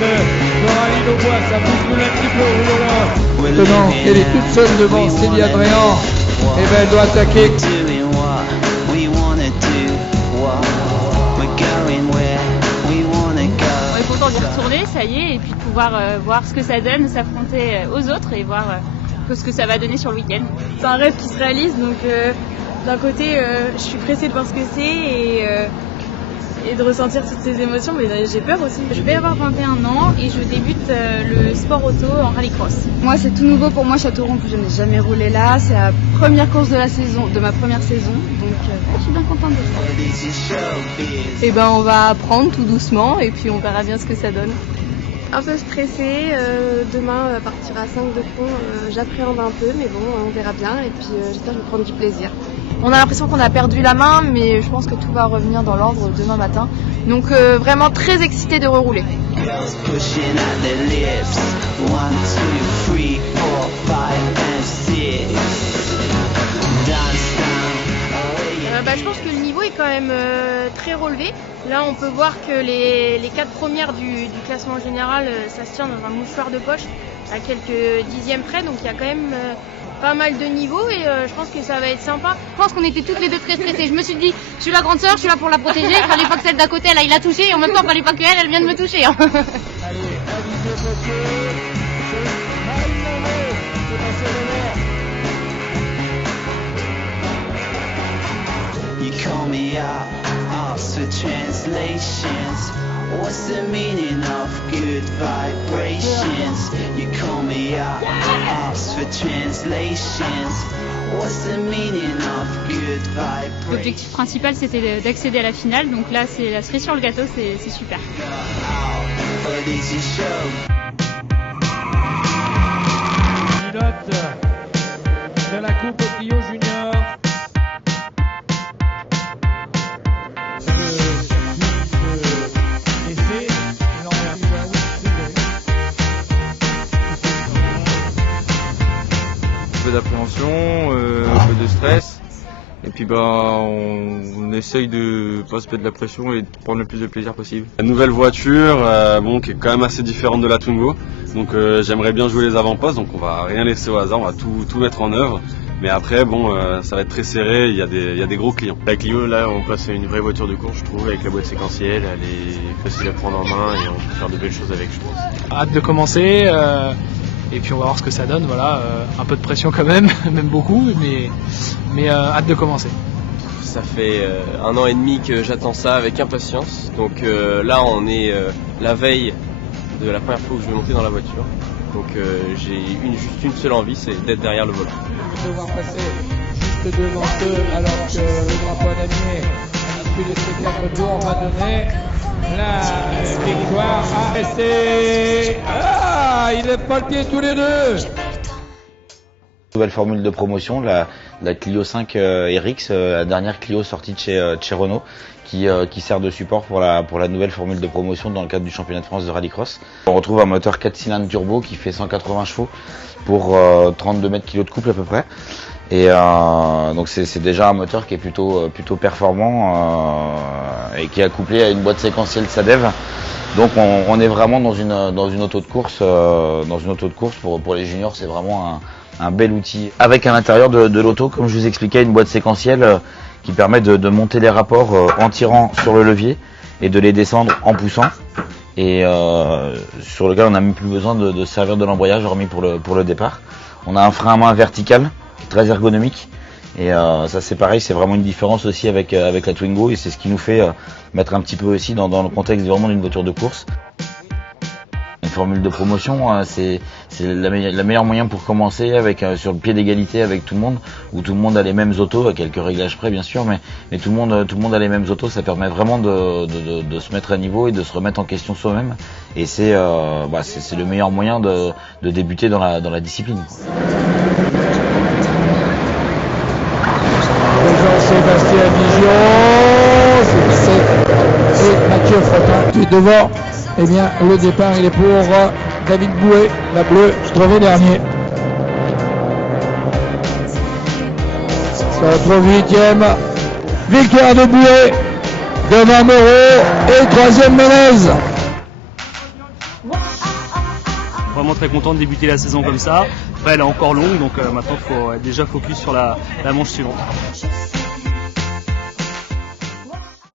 Coralie Aubois, ça bouscule un petit peu au loin. Maintenant qu'elle est toute seule devant Célia Dréan, et ben elle doit attaquer. On est content d'y retourner, ça y est, et puis de pouvoir voir ce que ça donne, s'affronter aux autres et voir ce que ça va donner sur le week-end. C'est un rêve qui se réalise, donc d'un côté je suis pressée de voir ce que c'est et de ressentir toutes ces émotions, mais j'ai peur aussi. Je vais avoir 21 ans et je débute le sport auto en rallycross. Moi c'est tout nouveau pour moi Châteauroux, je n'ai jamais roulé là, c'est la première course de la saison, de ma première saison, donc je suis bien contente de ça. Et ben on va apprendre tout doucement et puis on verra bien ce que ça donne. Un peu stressée, demain partir à 5 de fond, j'appréhende un peu mais bon on verra bien et puis j'espère que je vais prendre du plaisir. On a l'impression qu'on a perdu la main, mais je pense que tout va revenir dans l'ordre demain matin. Donc vraiment très excitée de rerouler. Je pense que le niveau est quand même très relevé. Là on peut voir que les 4 premières du classement général, ça se tient dans un mouchoir de poche à quelques dixièmes près, donc il y a quand même pas mal de niveaux et je pense que ça va être sympa. Je pense qu'on était toutes les deux très stressées. Je me suis dit, je suis la grande sœur, je suis là pour la protéger. Il fallait pas que celle d'à côté elle aille la toucher et en même temps il fallait pas qu'elle vienne me toucher. Allez, avis de monsieur, c'est Marine Lallet, c'est passé le vert. You call me out, ask for translations. What's the meaning of good vibrations? You call me out, ask for translations. What's the meaning of good vibrations? L'objectif principal c'était d'accéder à la finale, donc là c'est la cerise sur le gâteau, c'est super. Pilote de la Coupe Clio Junior. Un peu d'appréhension, un peu de stress, et puis on essaye de pas se mettre de la pression et de prendre le plus de plaisir possible. La nouvelle voiture, qui est quand même assez différente de la Twingo, donc j'aimerais bien jouer les avant-postes, donc on va rien laisser au hasard, on va tout mettre en œuvre. Mais après, ça va être très serré, il y a des gros clients. La Clio, là, on passe à une vraie voiture de course, je trouve, avec la boîte séquentielle, elle est facile à prendre en main et on peut faire de belles choses avec, je pense. Hâte de commencer, et puis on va voir ce que ça donne, voilà, un peu de pression quand même, même beaucoup, mais hâte de commencer. Ça fait 1 an et demi que j'attends ça avec impatience, donc là on est la veille de la première fois où je vais monter dans la voiture. Donc j'ai juste une seule envie, c'est d'être derrière le volant. Devoir passer juste devant eux alors que le drapeau d'Amiens, à l'issue de ces 4 tours, va donner la victoire à ST. Ah, il est pas le pied tous les deux. Nouvelle formule de promotion, la Clio 5 RX, la dernière Clio sortie de chez Renault, qui sert de support pour la nouvelle formule de promotion dans le cadre du championnat de France de rallycross. On retrouve un moteur 4 cylindres turbo qui fait 180 chevaux pour 32 mètres kg de couple à peu près. Et donc c'est déjà un moteur qui est plutôt performant et qui est couplé à une boîte séquentielle SADEV. Donc on est vraiment dans une auto de course, pour les juniors, c'est vraiment un bel outil. Avec à l'intérieur de l'auto, comme je vous expliquais, une boîte séquentielle qui permet de monter les rapports en tirant sur le levier et de les descendre en poussant. Et sur lequel on n'a même plus besoin de servir de l'embrayage, hormis pour le départ. On a un frein à main vertical, très ergonomique. Et ça c'est pareil, c'est vraiment une différence aussi avec la Twingo, et c'est ce qui nous fait mettre un petit peu aussi dans le contexte vraiment d'une voiture de course. Une formule de promotion, c'est la meilleure moyen pour commencer sur le pied d'égalité avec tout le monde, où tout le monde a les mêmes autos, à quelques réglages près bien sûr, mais tout le monde a les mêmes autos. Ça permet vraiment de se mettre à niveau et de se remettre en question soi-même, et c'est le meilleur moyen de débuter dans la discipline. Jean-Sébastien Dijon, c'est Mathieu Frottin. Tout devant, eh bien, le départ il est pour David Bouet, la bleue, trouvé dernier. Ça retrouve 8e. Victoire de Bouet, devant Moreau et 3e Menez. vraiment très content de débuter la saison comme ça. Après elle est encore longue, donc maintenant il faut être déjà focus sur la manche suivante.